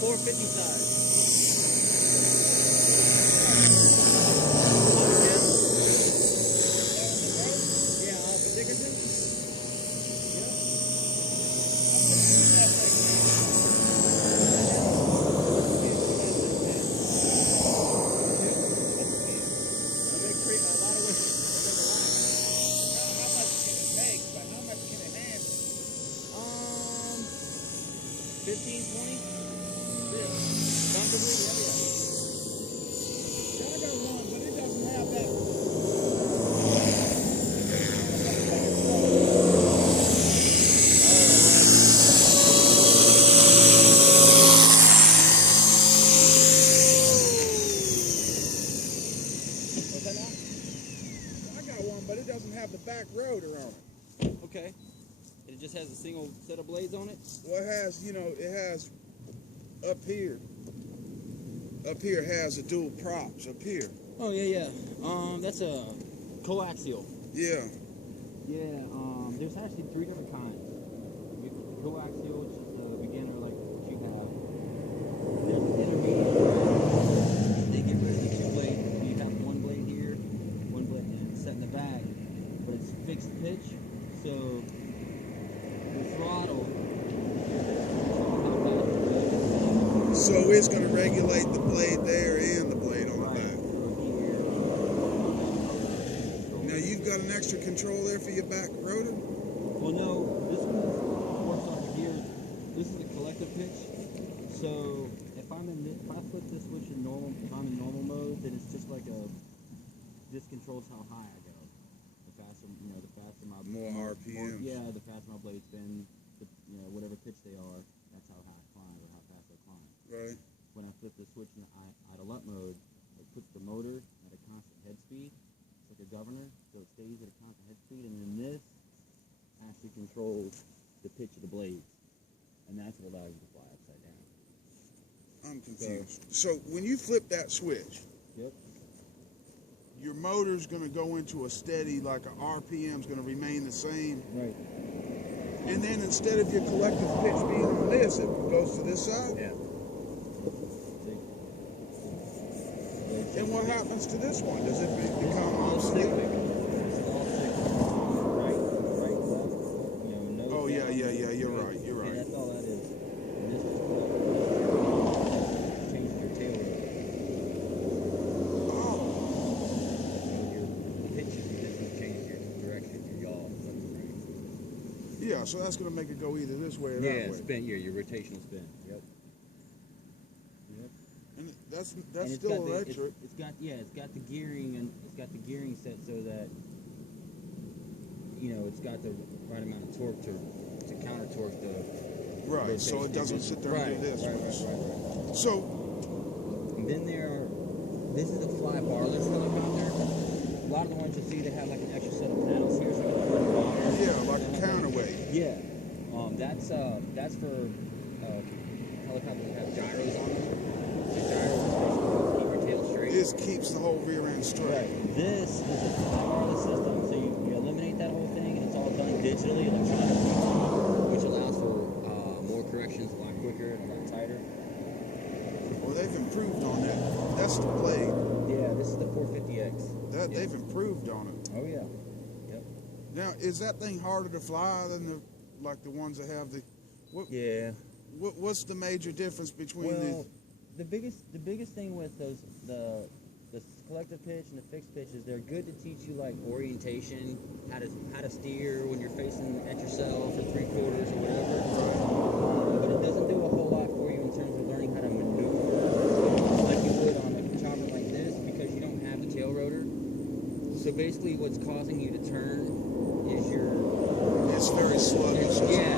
450 size. Yeah, off of Dickerson. Yep. How much can it make? But how much can it handle? 15, 20? Comfortably, yeah. Yeah, I got one, but it doesn't have that. What's that now? I got one, but it doesn't have the back rotor on it. Okay. And it just has a single set of blades on it? Well, it has, it has up here has a dual props up here. Oh, yeah. That's a coaxial. Yeah. Yeah, there's actually 3 different kinds. You have the coaxial, which is the beginner, like what you have. There's the intermediate. They get rid of the 2 blades. You have 1 blade here, 1 blade set in the back, but it's fixed pitch, so the throttle. So it's going to regulate the blade there and the blade on the back. Now you've got an extra control there for your back rotor? Well, no, this one works over here. This is a collective pitch. So if I flip this switch in normal, if I'm in normal mode, then it's just like this controls how high I go. The faster, the faster my More RPM. Yeah, the faster my blades spin. Whatever pitch they are, that's how high I climb or how fast I climb. Right. When I flip the switch in idle up mode, it puts the motor at a constant head speed. It's like a governor, so it stays at a constant head speed, and then this actually controls the pitch of the blades, and that's what allows you to fly upside down. I'm confused. So when you flip that switch, Yep. your motor's going to go into a steady, like a RPM's going to remain the same. Right. And then instead of your collective pitch being on this, it goes to this side? Yeah. And what happens to this one? Does it become All obsolete? cyclic. This is all cyclic. Right, left. Nose Oh, yeah, down, you're nose right, up. you're right. Yeah, that's all that is. And this is changes your tail rate. Oh, Your pitch is different, changes your direction, your yaw. yeah, so that's going to make it go either this way or Yeah, that way. spin, your rotational spin. Yep. And that's And it's still got the- electric. It's got the gearing, and it's got the gearing set so that it's got the right amount of torque to counter torque the Right, so it doesn't sit there and do this. Right. So, And then this is a fly barless helicopter. A lot of the ones you see, they have like an extra set of panels here, so you can put a bar. yeah, like a counterweight. Yeah. That's for helicopters that have gyros on them. The gyros are supposed to keep your tail straight. This keeps the whole rear end straight. Right. This is a fly barless system, so you eliminate that whole thing, and it's all done digitally, electronically, which allows for more corrections a lot quicker and a lot tighter. Well, they've improved on that. That's the blade. Yeah, this is the 450X. They've improved on it. Oh yeah. Yep. Now, is that thing harder to fly than the ones that have the? Yeah. What's the major difference between Well, the biggest thing with those the collective pitch and the fixed pitch is they're good to teach you like orientation, how to steer when you're facing at yourself or 3/4 or whatever. But it doesn't do a whole lot for you in terms of learning how to maneuver like you would on a chopper like this because you don't have the tail rotor. So basically, what's causing you to turn is It's very sluggish. yeah.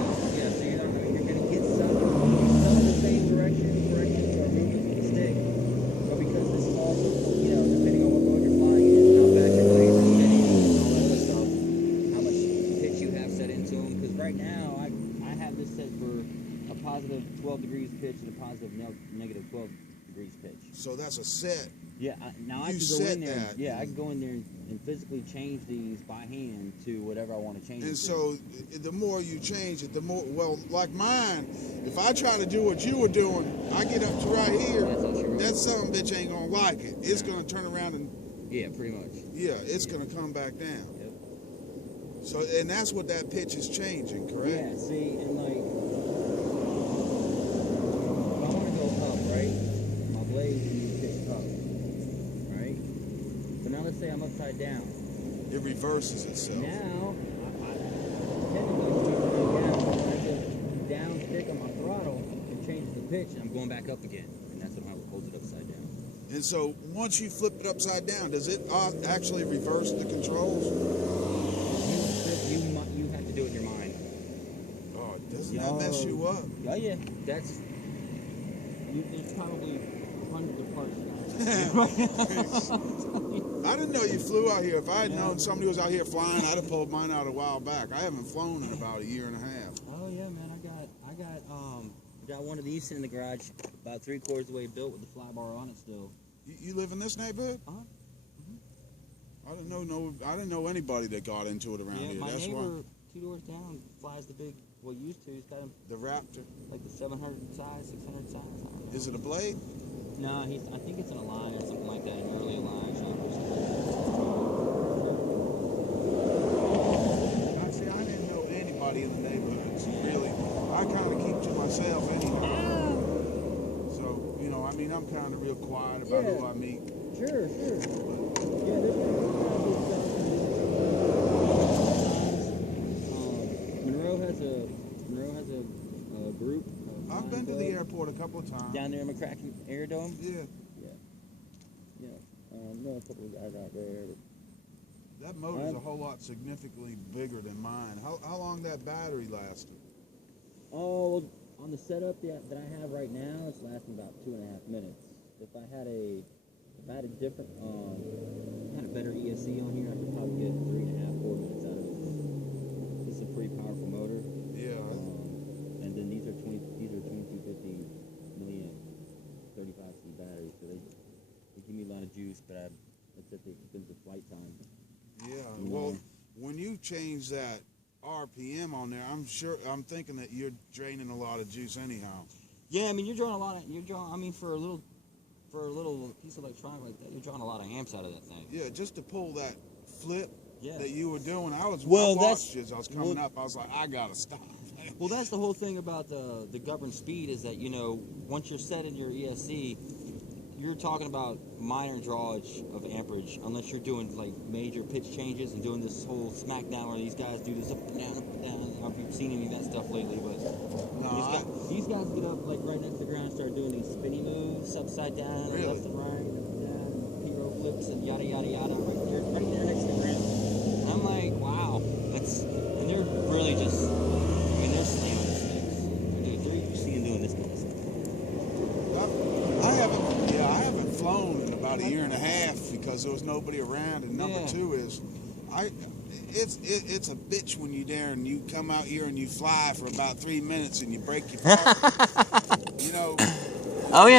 So you're gonna get some of the same corrections or movements with the stick, but because this is also depending on what mode you're flying in, how fast your blades are spinning, and all that other stuff, how much pitch you have set into them. Because right now I have this set for a positive 12 degrees pitch and a positive negative 12 degrees pitch. So that's a set. Yeah, now I You can go set in there. that. Yeah, I can go in there and physically change these by hand to whatever I want to change. And it to. so the more you change it, the more, well, like mine, if I try to do what you were doing, I get up to right here, That's all she wrote. that son of a bitch ain't gonna like it. It's gonna turn around and, Yeah, pretty much. yeah, it's gonna come back down. Yep. So, and that's what that pitch is changing, correct? Yeah, see, and like, if I want to go up, right, my blades need to pitch up, right? So now let's say I'm upside down. It reverses itself. Now, I technically I'm going down. I just down stick on my throttle and change the pitch, and I'm going back up again. And that's what holds it upside down. And so once you flip it upside down, does it actually reverse the controls? You have to do it in your mind. Oh, doesn't that mess you up? Oh yeah, that's. There's probably hundreds of parts. I didn't know you flew out here. If I had known somebody was out here flying, I'd have pulled mine out a while back. I haven't flown in about a year and a half. Oh yeah, man, I got one of these in the garage, about 3/4 of the way built with the fly bar on it still. You live in this neighborhood? Uh-huh. I didn't know anybody that got into it around Yeah, here. my That's neighbor why 2 doors down flies the big. Well, used to. He's got him the Raptor. like the 700 size, 600 size. I don't know. Is it a blade? No, I think it's an Align or something like that, an early Align shop or something. See, I didn't know anybody in the neighborhood. So really, I kind of keep to myself anyhow. So, I mean, I'm kind of real quiet about who I meet. Sure. Yeah, there's Monroe has a group. I've been to the airport a couple of times. Down there in McCracken Aerodrome. Yeah. Know a couple of guys out there. That motor's a whole lot significantly bigger than mine. How long that battery lasted? Oh, well, on the setup that I have right now, it's lasting about 2.5 minutes. If I had a different, had a better ESC on here, I could probably get 3.5, 4 minutes out of it. This is a pretty powerful motor. Yeah. And then these are 2250 milliamp 35C batteries, so they give me a lot of juice, but it's at the expense of flight time. Yeah. Well, when you change that RPM on there, I'm thinking that you're draining a lot of juice anyhow. Yeah, I mean for a little piece of electronic like that, you're drawing a lot of amps out of that thing. Yeah, just to pull that flip Yeah. that you were doing. I watched you as I was coming up. I was like, I gotta stop. Well, that's the whole thing about the governed speed is that, once you're set in your ESC, you're talking about minor drawage of amperage, unless you're doing like major pitch changes and doing this whole smackdown where these guys do this up and down, up and down. I don't know if you've seen any of that stuff lately, but these guys get up like right next to the ground and start doing these spinny moves, upside down, Really? left and right, up and down, hero flips and yada yada yada, right there next to the ground. And I'm like, wow, and they're really just, they're slamming the sticks. They're seen doing this kind of stuff. I haven't flown in about a year and a half because there was nobody around. And number two is, it's a bitch when you there and you come out here and you fly for about 3 minutes and you break your part. Oh yeah.